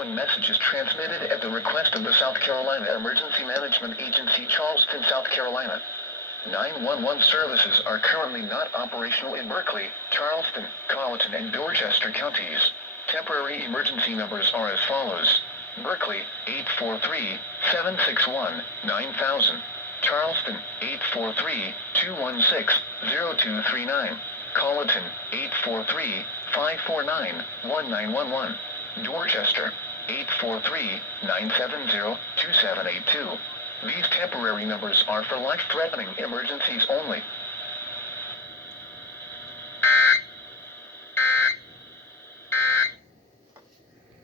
following message is transmitted at the request of the South Carolina Emergency Management Agency, Charleston, South Carolina. 911 services are currently not operational in Berkeley, Charleston, Colleton, and Dorchester counties. Temporary emergency numbers are as follows. Berkeley, 843-761-9000. Charleston, 843-216-0239. Colleton, 843-549-1911. Dorchester, 843-970-2782. These temporary numbers are for life-threatening emergencies only.